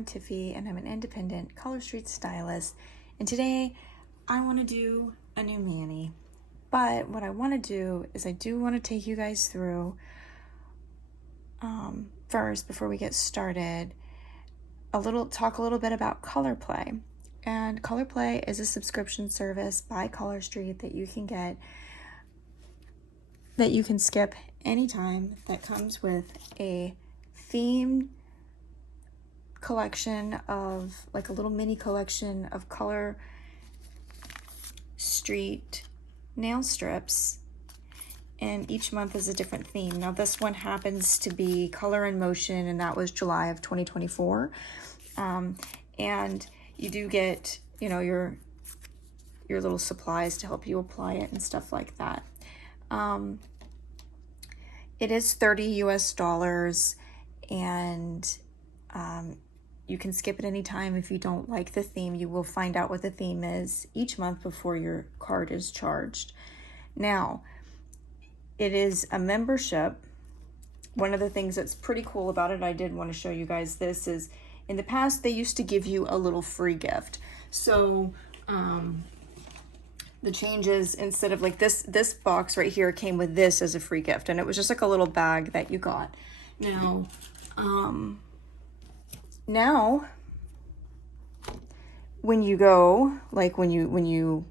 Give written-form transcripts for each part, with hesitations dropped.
I'm Tiffy and I'm an independent Color Street stylist, and today I want to do a new mani. But what I want to do is I do want to take you guys through first, before we get started, talk a little bit about Color Play. And Color Play is a subscription service by Color Street that you can get, that you can skip anytime, that comes with a themed collection of, like a little mini collection of Color Street nail strips, and each month is a different theme. Now this one happens to be Color in Motion, and that was July of 2024. And you do get, you know, your little supplies to help you apply it and stuff like that. It is $30 US, and you can skip it anytime. If you don't like the theme, you will find out what the theme is each month before your card is charged. Now, it is a membership. One of the things that's pretty cool about it, I did want to show you guys this, is in the past they used to give you a little free gift. So the changes, instead of like this box right here came with this as a free gift, and it was just like a little bag that you got. Now, when you go, like when you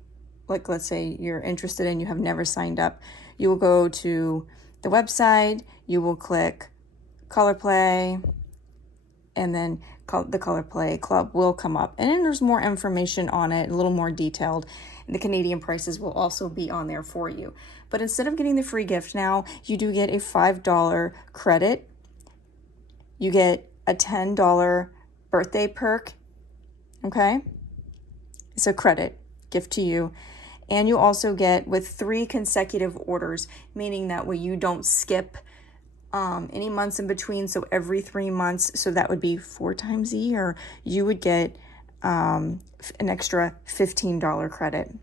like, let's say you're interested and you have never signed up, you will go to the website, you will click Color Play, and then the Color Play Club will come up. And then there's more information on it, a little more detailed. The Canadian prices will also be on there for you. But instead of getting the free gift now, you do get a $5 credit. You get a $10 birthday perk, okay? It's a credit gift to you. And you also get with 3 consecutive orders, meaning that way you don't skip any months in between. So every 3 months, so that would be 4 times a year, you would get an extra $15 credit.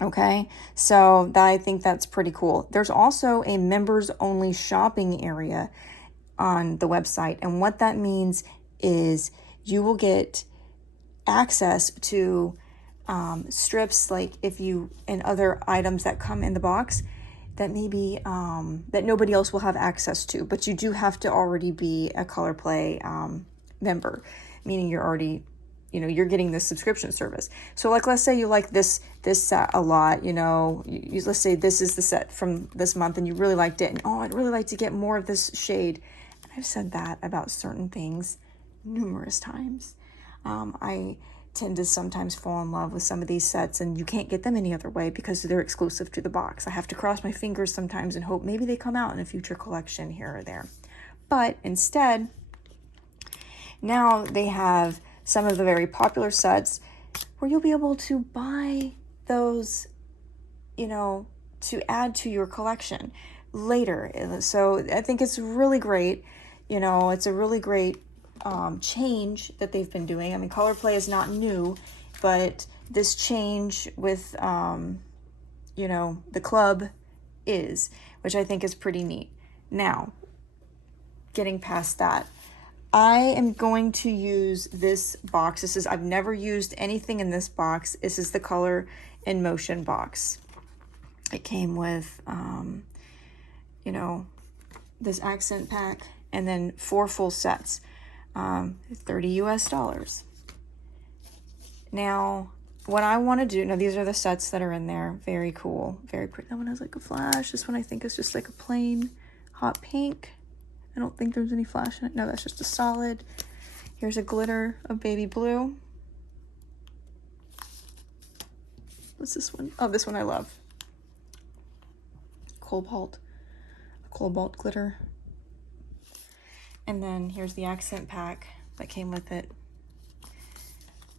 Okay, so I think that's pretty cool. There's also a members only shopping area on the website, and what that means is you will get access to strips, like if you, and other items that come in the box that maybe that nobody else will have access to, but you do have to already be a Color Play member, meaning you're already, you know, you're getting this subscription service. So like, let's say you like this set a lot, you know, let's say this is the set from this month and you really liked it, and oh, I'd really like to get more of this shade. And I've said that about certain things numerous times. I tend to sometimes fall in love with some of these sets, and you can't get them any other way because they're exclusive to the box. I have to cross my fingers sometimes and hope maybe they come out in a future collection here or there. But instead, now they have some of the very popular sets where you'll be able to buy those, you know, to add to your collection later. So I think it's really great. You know, it's a really great change that they've been doing. I mean, Color Play is not new, but this change with, you know, the club is, which I think is pretty neat. Now, getting past that, I am going to use this box. This is, I've never used anything in this box. This is the Color in Motion box. It came with, you know, this accent pack, and then 4 full sets, $30 US. Now, what I want to do, now these are the sets that are in there. Very cool, very pretty. That one has like a flash. This one I think is just like a plain hot pink. I don't think there's any flash in it. No, that's just a solid. Here's a glitter of baby blue. What's this one? Oh, this one I love. Cobalt glitter. And then here's the accent pack that came with it.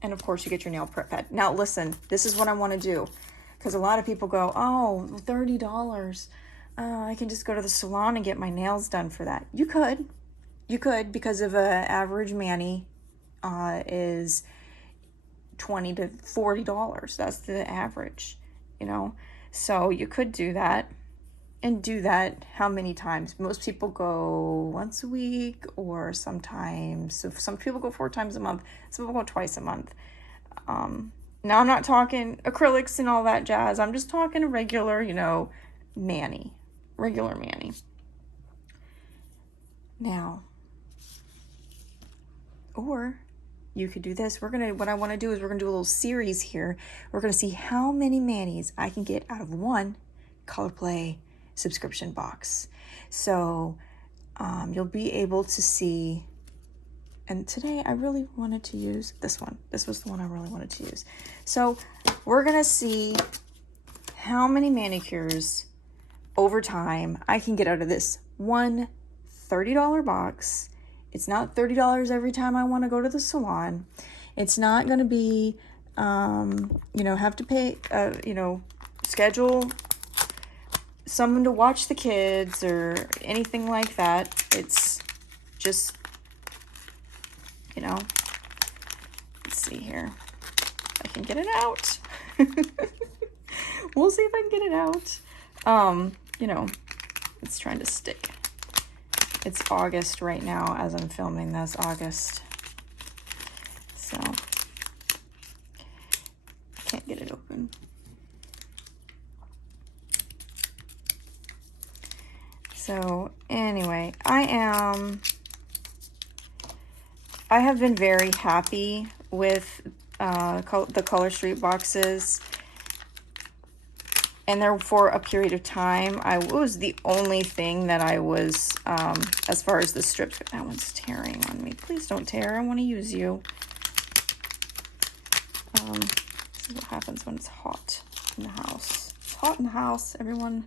And of course you get your nail prep pad. Now listen, this is what I want to do, because a lot of people go, oh, $30. I can just go to the salon and get my nails done for that. You could, because of an average mani is $20 to $40. That's the average, you know. So you could do that. and do that how many times. Most people go once a week, or sometimes, so some people go 4 times a month, some people go twice a month. Now I'm not talking acrylics and all that jazz. I'm just talking a regular, you know, regular mani. Now, or you could do this. What I want to do is we're gonna do a little series here. We're gonna see how many manis I can get out of one Colorplay subscription box. So you'll be able to see. And today I really wanted to use this one. This was the one I really wanted to use. So we're gonna see how many manicures over time I can get out of this one $30 box. It's not $30 every time I want to go to the salon. It's not going to be, you know, have to pay, you know, schedule someone to watch the kids or anything like that. It's just, you know, let's see here. I can get it out. We'll see if I can get it out. You know, it's trying to stick. It's August right now as I'm filming this, August. So, I can't get it open. So, anyway, I have been very happy with the Color Street boxes. And there for a period of time, it was the only thing that I was, as far as the strips, that one's tearing on me. Please don't tear, I want to use you. This is what happens when it's hot in the house. It's hot in the house, everyone.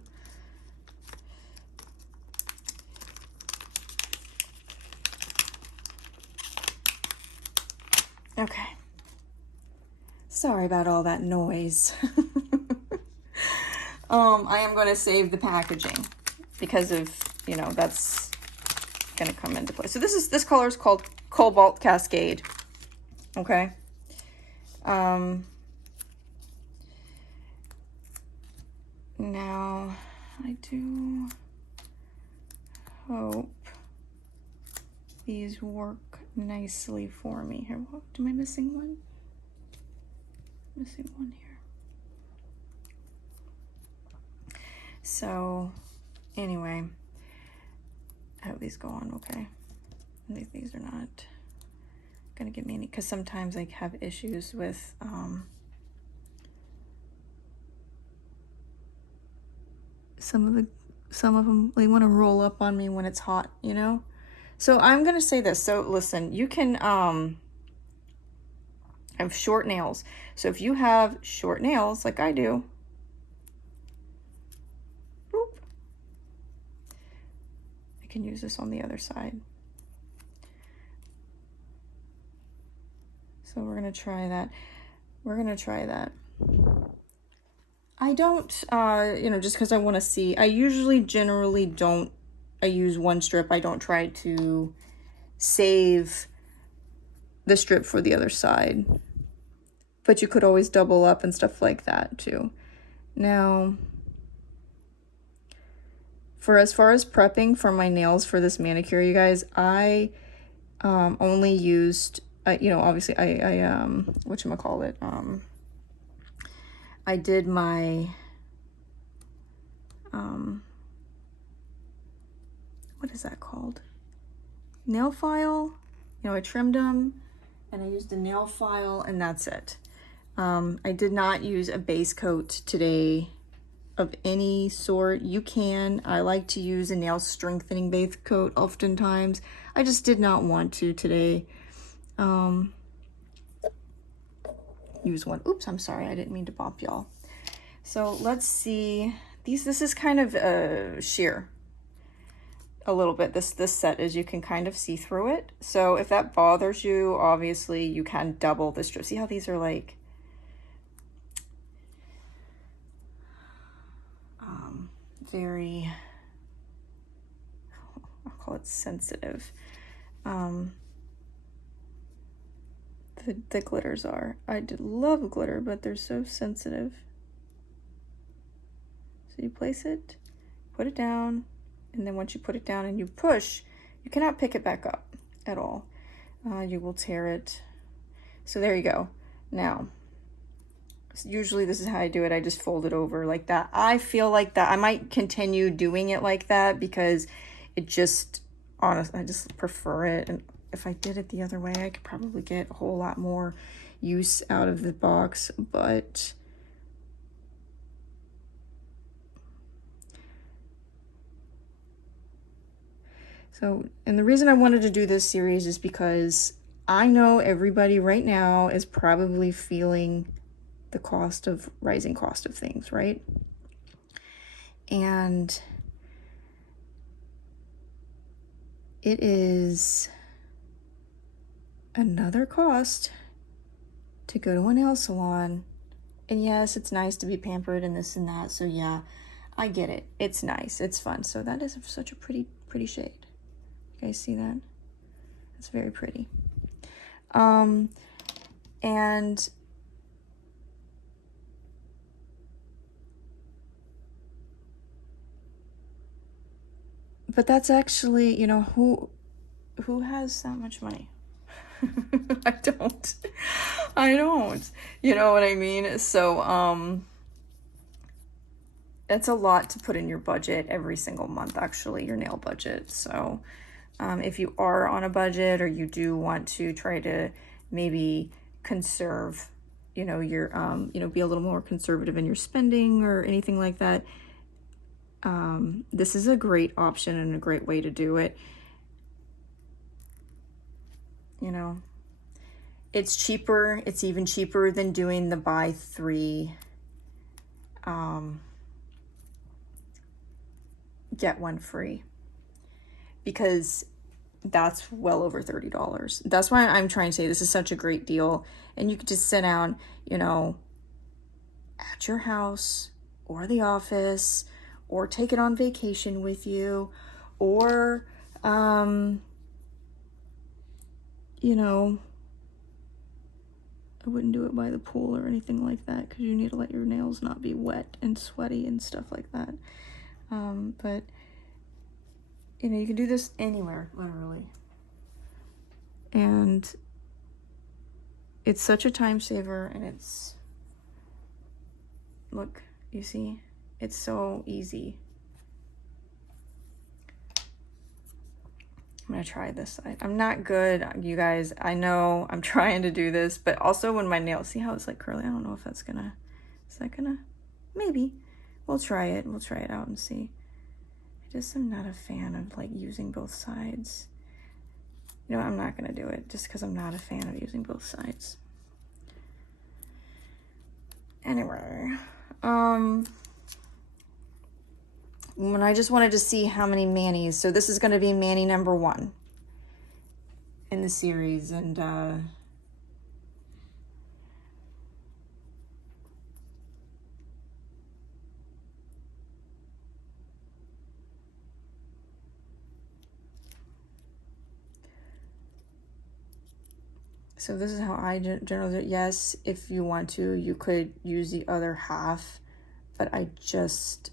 Okay. Sorry about all that noise. I am going to save the packaging because of, you know, that's going to come into play. So this color is called Cobalt Cascade. Okay. Now I do hope these work nicely for me. Here, what, am I missing one? Missing one here. So, anyway, I hope these go on okay. These are not gonna get me any, because sometimes I have issues with some of them, they want to roll up on me when it's hot, you know. So I'm gonna say this. So listen, you can have short nails. So if you have short nails like I do, can use this on the other side. So we're gonna try that. We're gonna try that. I don't, you know, just because I want to see. I usually generally don't. I use one strip. I don't try to save the strip for the other side. But you could always double up and stuff like that too. Now, for as far as prepping for my nails for this manicure, you guys, I only used, you know, obviously I whatchamacallit, I did my, what is that called? Nail file. You know, I trimmed them and I used a nail file and that's it. I did not use a base coat today of any sort. You can. I like to use a nail strengthening base coat oftentimes. I just did not want to today. Use one. Oops, I'm sorry. I didn't mean to bop y'all. So let's see. This is kind of sheer a little bit. This set, as you can kind of see through it. So if that bothers you, obviously you can double the strip. See how these are like very, I'll call it sensitive. The glitters are. I did love glitter, but they're so sensitive. So you place it, put it down, and then once you put it down and you push, you cannot pick it back up at all. You will tear it. So there you go. Now, usually this is how I do it. I just fold it over like that. I feel like that I might continue doing it like that because it just, honestly, I just prefer it. And if I did it the other way, I could probably get a whole lot more use out of the box, but so, and the reason I wanted to do this series is because I know everybody right now is probably feeling the rising cost of things, right? And it is another cost to go to a nail salon. And yes, it's nice to be pampered and this and that. So yeah, I get it. It's nice. It's fun. So that is such a pretty shade. You guys see that? It's very pretty. And but that's actually, you know, who has that much money? I don't. You know what I mean? So, it's a lot to put in your budget every single month, actually, your nail budget. So, if you are on a budget or you do want to try to maybe conserve, you know, your, be a little more conservative in your spending or anything like that, this is a great option and a great way to do it. You know, it's cheaper. It's even cheaper than doing the buy three, get one free, because that's well over $30. That's why I'm trying to say this is such a great deal. And you could just sit down, you know, at your house or the office, or take it on vacation with you, or, you know, I wouldn't do it by the pool or anything like that because you need to let your nails not be wet and sweaty and stuff like that. But, you know, you can do this anywhere, literally. And it's such a time saver, and it's, look, you see, it's so easy. I'm gonna try this side. I'm not good, you guys. I know I'm trying to do this, but also when my nails, see how it's like curly? I don't know if that's gonna, is that gonna, maybe. We'll try it. We'll try it out and see. I just am not a fan of like using both sides. You know, I'm not gonna do it just because I'm not a fan of using both sides. Anyway, when I just wanted to see how many manis. So this is going to be mani number 1 in the series. And so this is how I generally do it. Yes, if you want to, you could use the other half, but I just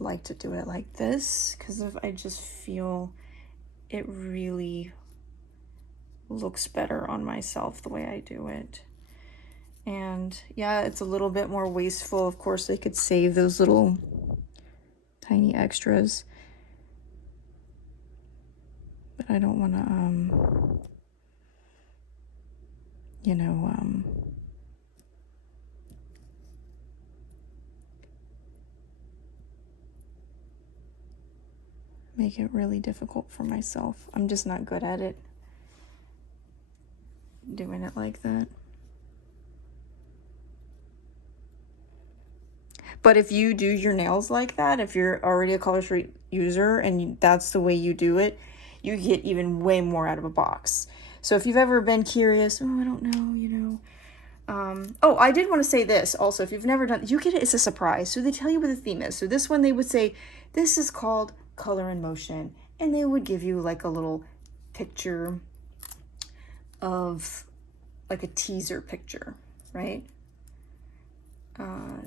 like to do it like this because I just feel it really looks better on myself the way I do it. And yeah, it's a little bit more wasteful. Of course, they could save those little tiny extras, but I don't want to you know, make it really difficult for myself. I'm just not good at it, doing it like that. But if you do your nails like that, if you're already a Color Street user and that's the way you do it, you get even way more out of a box. So if you've ever been curious, oh, I don't know, you know. Oh, I did want to say this also. If you've never done, you get it, it's a surprise. So they tell you what the theme is. So this one, they would say, this is called Color in Motion. And they would give you like a little picture of, like a teaser picture, right?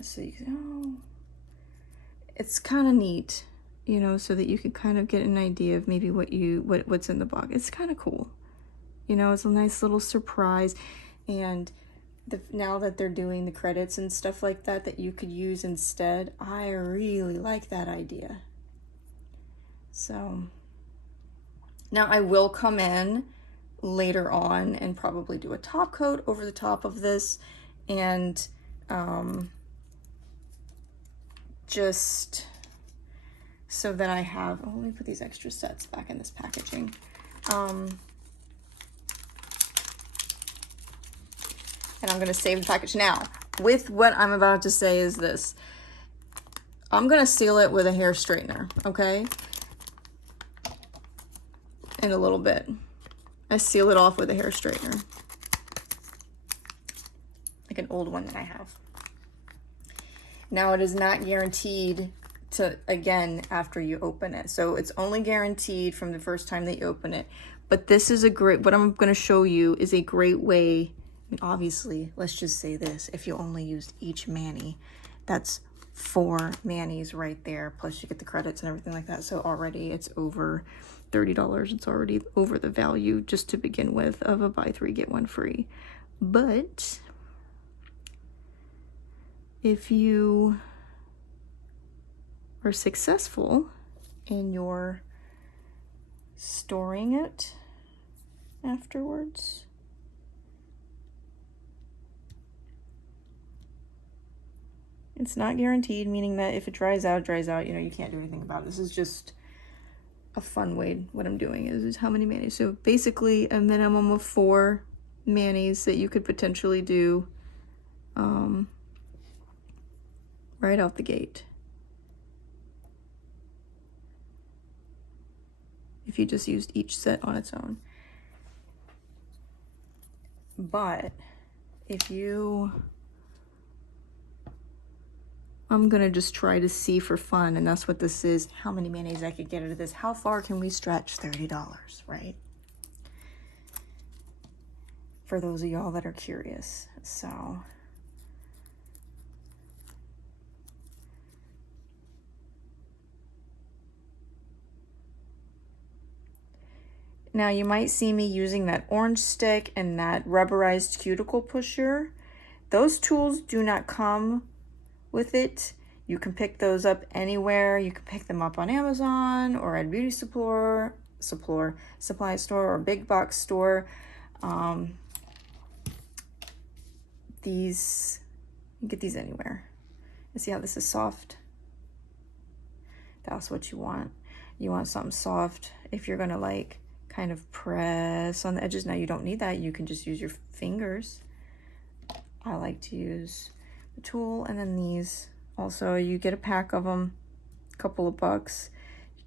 So you can, oh, it's kind of neat. you know, so that you can kind of get an idea of maybe what's in the box. It's kind of cool. You know, it's a nice little surprise. And now that they're doing the credits and stuff like that that you could use instead, I really like that idea. So now I will come in later on and probably do a top coat over the top of this, and just so that I have, oh, let me put these extra sets back in this packaging. And I'm gonna save the package. Now, with what I'm about to say is this. I'm gonna seal it with a hair straightener, okay? In a little bit. I seal it off with a hair straightener. Like an old one that I have. Now, it is not guaranteed to, again, after you open it. So it's only guaranteed from the first time that you open it. But this is a great, what I'm gonna show you is a great way. I mean, obviously, let's just say this, if you only used each mani, that's 4 manis right there, plus you get the credits and everything like that. So already it's over $30. It's already over the value just to begin with of a buy 3 get 1 free. But if you are successful in your storing it afterwards, it's not guaranteed, meaning that if it dries out, you know, you can't do anything about it. This is just a fun way. What I'm doing is how many manis. So basically a minimum of 4 manis that you could potentially do right out the gate. If you just used each set on its own. But if you, I'm gonna just try to see for fun, and that's what this is, how many manis I could get out of this. How far can we stretch $30, right? For those of y'all that are curious. So now you might see me using that orange stick and that rubberized cuticle pusher. Those tools do not come with it. You can pick those up anywhere. You can pick them up on Amazon or at beauty supply store or big box store. These, you get these anywhere. You see how this is soft? That's what you want. You want something soft. If you're gonna like kind of press on the edges, now you don't need that. You can just use your fingers. I like to use the tool, and then these. Also, you get a pack of them, a couple of bucks.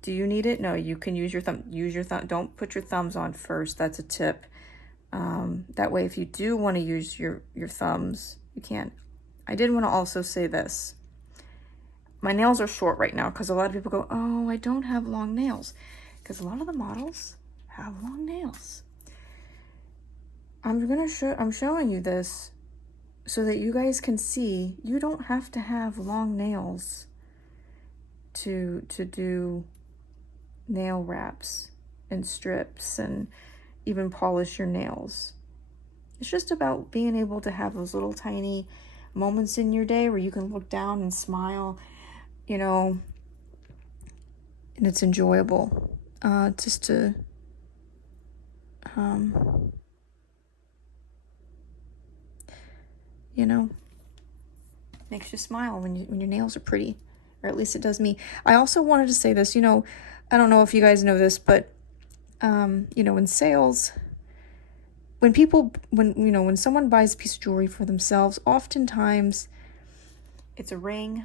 Do you need it? No, you can use your thumb. Use your thumb. Don't put your thumbs on first. That's a tip. That way, if you do want to use your thumbs, you can. I did want to also say this. My nails are short right now because a lot of people go, oh, I don't have long nails. Because a lot of the models have long nails. I'm showing you this so that you guys can see you don't have to have long nails to do nail wraps and strips and even polish your nails. It's just about being able to have those little tiny moments in your day where you can look down and smile, you know, and it's enjoyable just to you know, makes you smile when your nails are pretty, or at least it does me. I also wanted to say this, you know, I don't know if you guys know this, but you know, in sales, when someone buys a piece of jewelry for themselves, oftentimes it's a ring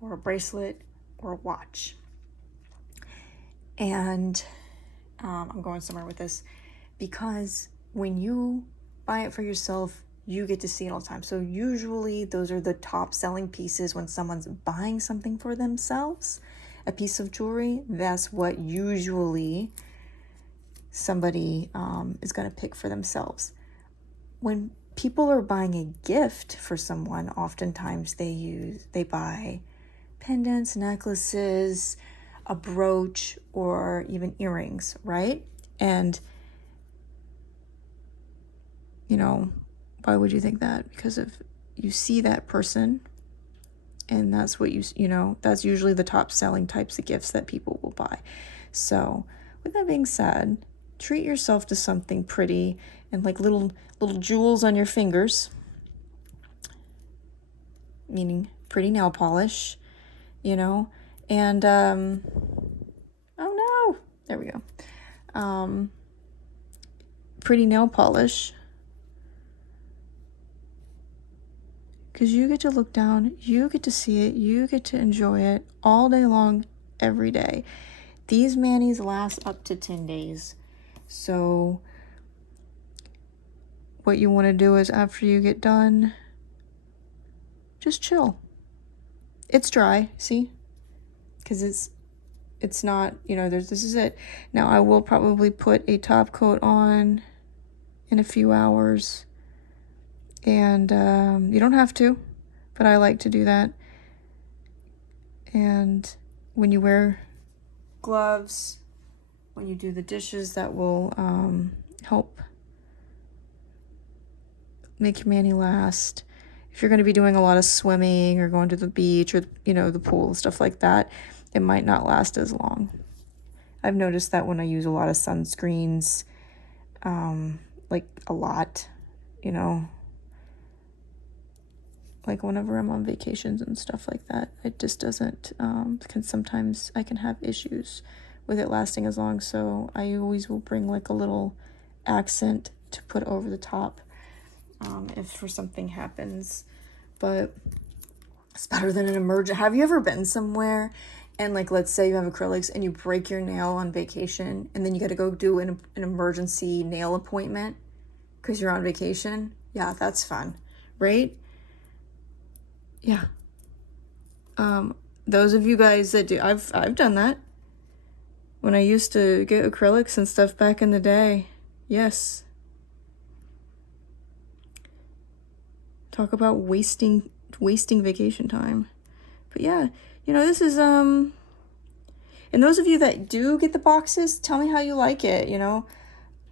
or a bracelet or a watch. And I'm going somewhere with this, because when you buy it for yourself, you get to see it all the time. So usually those are the top selling pieces when someone's buying something for themselves, a piece of jewelry. That's what usually somebody is going to pick for themselves. When people are buying a gift for someone, oftentimes they buy pendants, necklaces, a brooch or even earrings, right? And, you know, why would you think that? Because if you see that person, and that's what you know, that's usually the top selling types of gifts that people will buy. So with that being said, treat yourself to something pretty and like little jewels on your fingers, meaning pretty nail polish, you know, and oh no, there we go. Pretty nail polish, because you get to look down, you get to see it, you get to enjoy it all day long, every day. These manis last up to 10 days. So what you want to do is after you get done, just chill. It's dry, see? Because it's not, you know, this is it. Now I will probably put a top coat on in a few hours. And you don't have to, but I like to do that. And when you wear gloves, when you do the dishes, that will help make your mani last. If you're going to be doing a lot of swimming or going to the beach or, you know, the pool, stuff like that, it might not last as long. I've noticed that when I use a lot of sunscreens, like a lot, you know, like whenever I'm on vacations and stuff like that, it just doesn't, because sometimes I can have issues with it lasting as long. So I always will bring like a little accent to put over the top if for something happens. But it's better than an emergent. Have you ever been somewhere and like, let's say you have acrylics and you break your nail on vacation and then you got to go do an emergency nail appointment because you're on vacation? Yeah, that's fun, right? Yeah. Those of you guys that do, I've done that when I used to get acrylics and stuff back in the day. Yes. Talk about wasting vacation time. But yeah, you know, this is and those of you that do get the boxes, tell me how you like it, you know.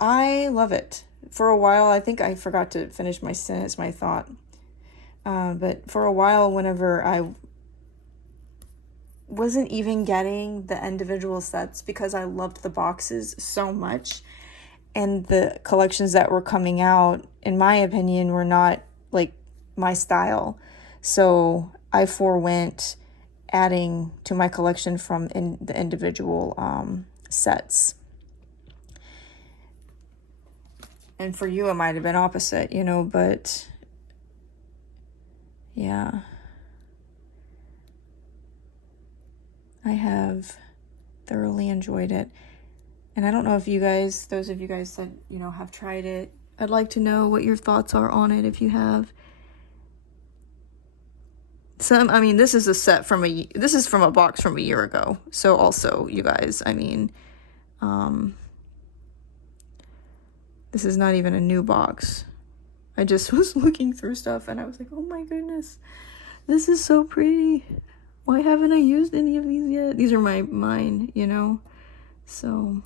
I love it. For a while, I think I forgot to finish my sentence, my thought. But for a while, whenever I wasn't even getting the individual sets because I loved the boxes so much, and the collections that were coming out, in my opinion, were not like my style. So I forewent adding to my collection from the individual sets. And for you, it might have been opposite, you know, but yeah. I have thoroughly enjoyed it. And I don't know if you guys, those of you guys that, you know, have tried it, I'd like to know what your thoughts are on it if you have. I mean, this is a set from this is from a box from a year ago. So also, you guys, I mean, this is not even a new box. I just was looking through stuff and I was like, oh my goodness, this is so pretty. Why haven't I used any of these yet? These are mine, you know? So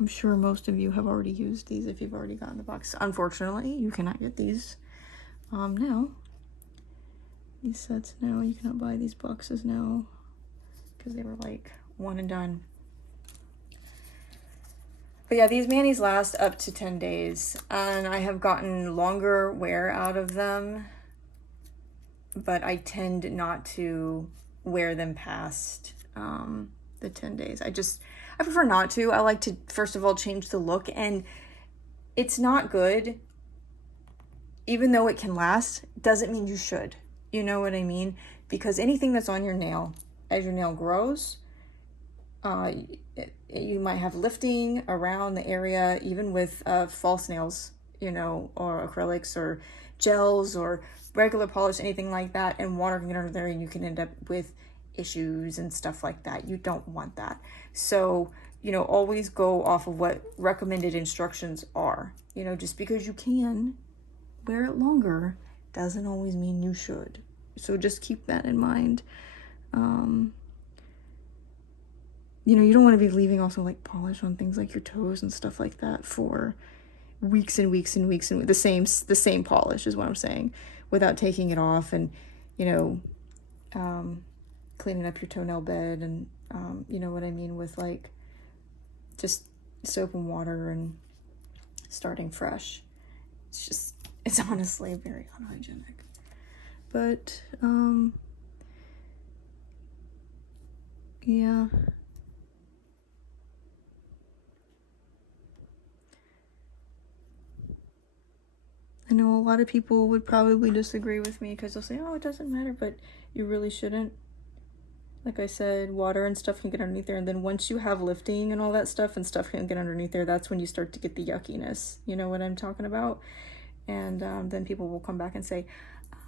I'm sure most of you have already used these if you've already gotten the box. Unfortunately, you cannot get these now. These sets now. You cannot buy these boxes now because they were like one and done. But yeah, these manis last up to 10 days. And I have gotten longer wear out of them, but I tend not to wear them past the 10 days. I prefer not to. I like to, first of all, change the look. And it's not good, even though it can last, doesn't mean you should. You know what I mean? Because anything that's on your nail, as your nail grows, you might have lifting around the area, even with false nails, you know, or acrylics or gels or regular polish, anything like that, and water can get under there and you can end up with issues and stuff like that. You don't want that. So, you know, always go off of what recommended instructions are. You know, just because you can wear it longer doesn't always mean you should. So just keep that in mind. You know, you don't want to be leaving also like polish on things like your toes and stuff like that for weeks and weeks and weeks, and the same polish is what I'm saying, without taking it off and, you know, cleaning up your toenail bed and, you know what I mean, with like just soap and water and starting fresh. It's honestly very unhygienic. But, yeah. I know a lot of people would probably disagree with me because they'll say, oh, it doesn't matter, but you really shouldn't. Like I said, water and stuff can get underneath there, and then once you have lifting and all that stuff and stuff can get underneath there, that's when you start to get the yuckiness. You know what I'm talking about? And then people will come back and say,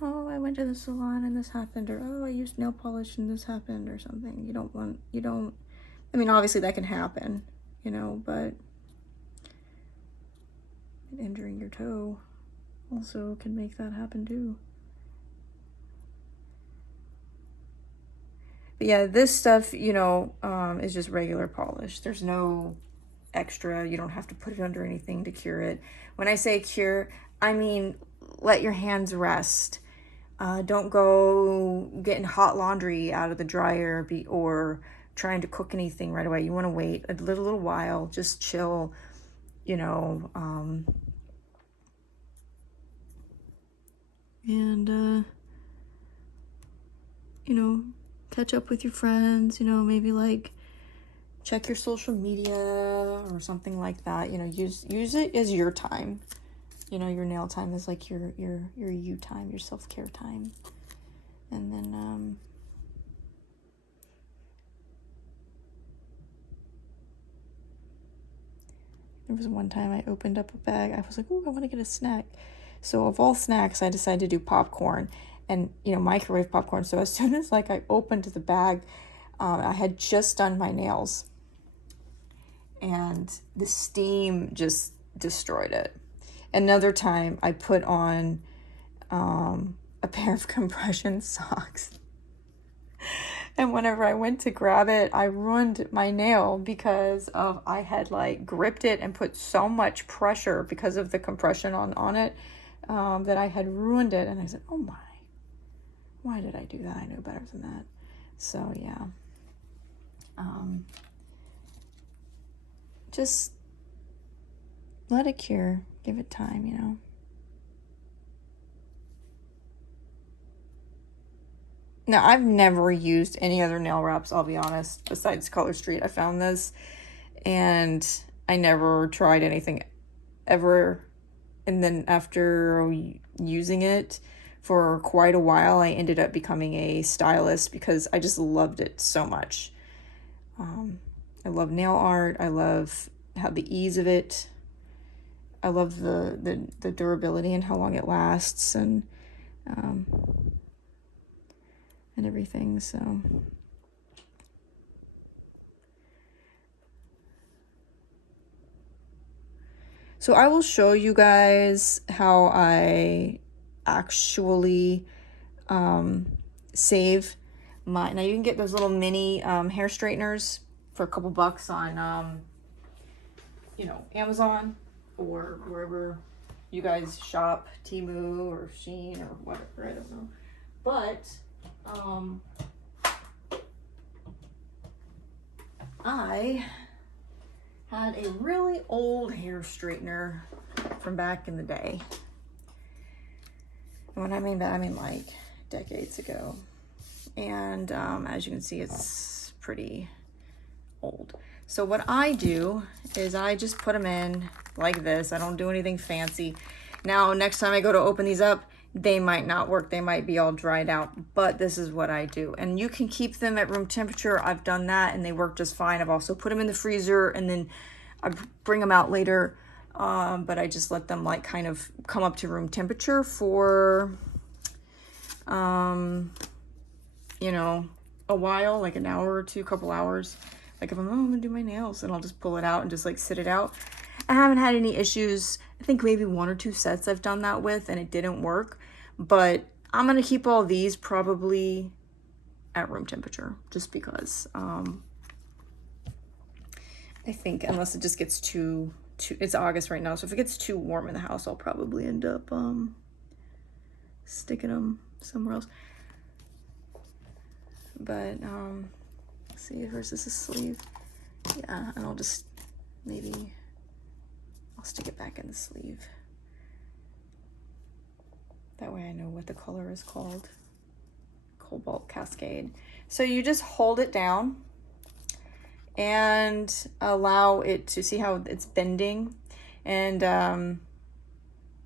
oh, I went to the salon and this happened, or oh, I used nail polish and this happened, or something. I mean, obviously that can happen, you know, but injuring your toe also can make that happen too. But yeah, this stuff, you know, is just regular polish. There's no extra. You don't have to put it under anything to cure it. When I say cure, I mean let your hands rest. Don't go getting hot laundry out of the dryer or trying to cook anything right away. You want to wait a little while, just chill, you know, and you know, catch up with your friends, you know, maybe like check your social media or something like that. You know, use it as your time. You know, your nail time is like your you time, your self-care time. And then there was one time I opened up a bag. I was like, ooh, I want to get a snack. So of all snacks, I decided to do popcorn and, you know, microwave popcorn. So as soon as like I opened the bag, I had just done my nails and the steam just destroyed it. Another time I put on a pair of compression socks. And whenever I went to grab it, I ruined my nail because I had like gripped it and put so much pressure because of the compression on it that I had ruined it. And I said, oh my, why did I do that? I knew better than that. So yeah. Just let it cure. Give it time, you know. Now, I've never used any other nail wraps, I'll be honest, besides Color Street. I found this, and I never tried anything ever. And then after using it for quite a while, I ended up becoming a stylist because I just loved it so much. I love nail art. I love how the ease of it. I love the durability and how long it lasts and everything. So I will show you guys how I actually save my. Now you can get those little mini hair straighteners for a couple bucks on you know, Amazon or wherever you guys shop, Temu or Shein or whatever, I don't know. But I had a really old hair straightener from back in the day. And when I mean that, I mean like decades ago. And as you can see, it's pretty old. So what I do is I just put them in like this. I don't do anything fancy. Now, next time I go to open these up, they might not work. They might be all dried out, but this is what I do. And you can keep them at room temperature. I've done that and they work just fine. I've also put them in the freezer and then I bring them out later. But I just let them like kind of come up to room temperature for, you know, a while, like an hour or two, couple hours. Like if I'm gonna do my nails, and I'll just pull it out and just like sit it out. I haven't had any issues. I think maybe 1 or 2 sets I've done that with and it didn't work, but I'm going to keep all these probably at room temperature just because I think unless it just gets too, it's August right now, so if it gets too warm in the house, I'll probably end up sticking them somewhere else. But let's see, versus a sleeve. Yeah, and I'll just maybe I'll stick it back in the sleeve. That way I know what the color is called. Cobalt Cascade. So you just hold it down and allow it to see how it's bending, and then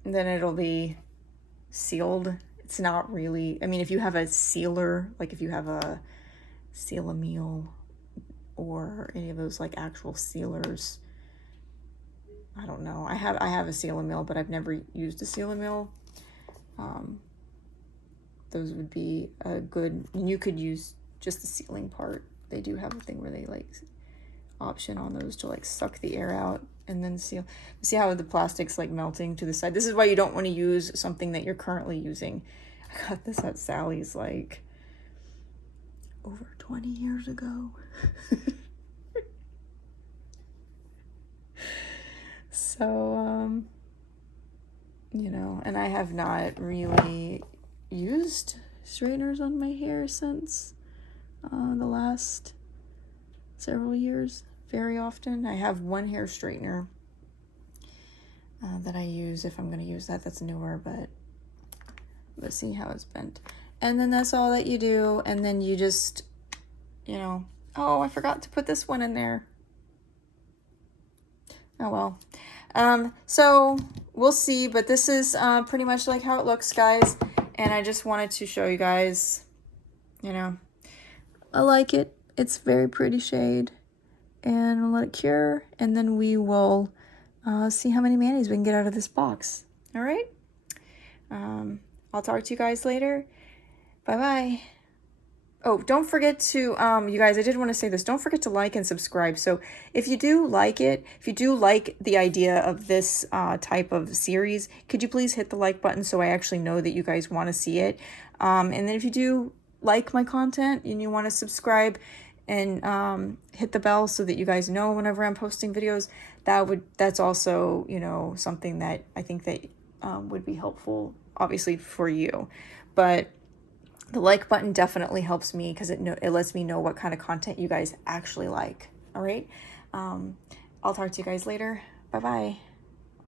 it'll be sealed. It's not really, I mean, if you have a sealer, like if you have a Seal-A-Meal or any of those like actual sealers, I don't know. I have a Seal-A-Meal, but I've never used a Seal-A-Meal. Those would be a good, you could use just the sealing part. They do have a thing where they like option on those to like suck the air out and then seal. See how the plastic's like melting to the side? This is why you don't want to use something that you're currently using. I got this at Sally's like over 20 years ago. So, you know, and I have not really used straighteners on my hair since the last several years very often. I have one hair straightener that I use if I'm going to use that. That's newer, but let's see how it's bent. And then that's all that you do. And then you just, you know, oh, I forgot to put this one in there. Oh, well. So we'll see, but this is pretty much like how it looks, guys. And I just wanted to show you guys, you know, I like it. It's a very pretty shade. And I'll let it cure. And then we will see how many manis we can get out of this box. All right? I'll talk to you guys later. Bye-bye. Oh, don't forget to, you guys, I did want to say this. Don't forget to like and subscribe. So if you do like it, if you do like the idea of this type of series, could you please hit the like button so I actually know that you guys want to see it? And then if you do like my content and you want to subscribe and hit the bell so that you guys know whenever I'm posting videos, that's also, you know, something that I think that would be helpful, obviously, for you. But the like button definitely helps me because it lets me know what kind of content you guys actually like. All right. I'll talk to you guys later. Bye-bye.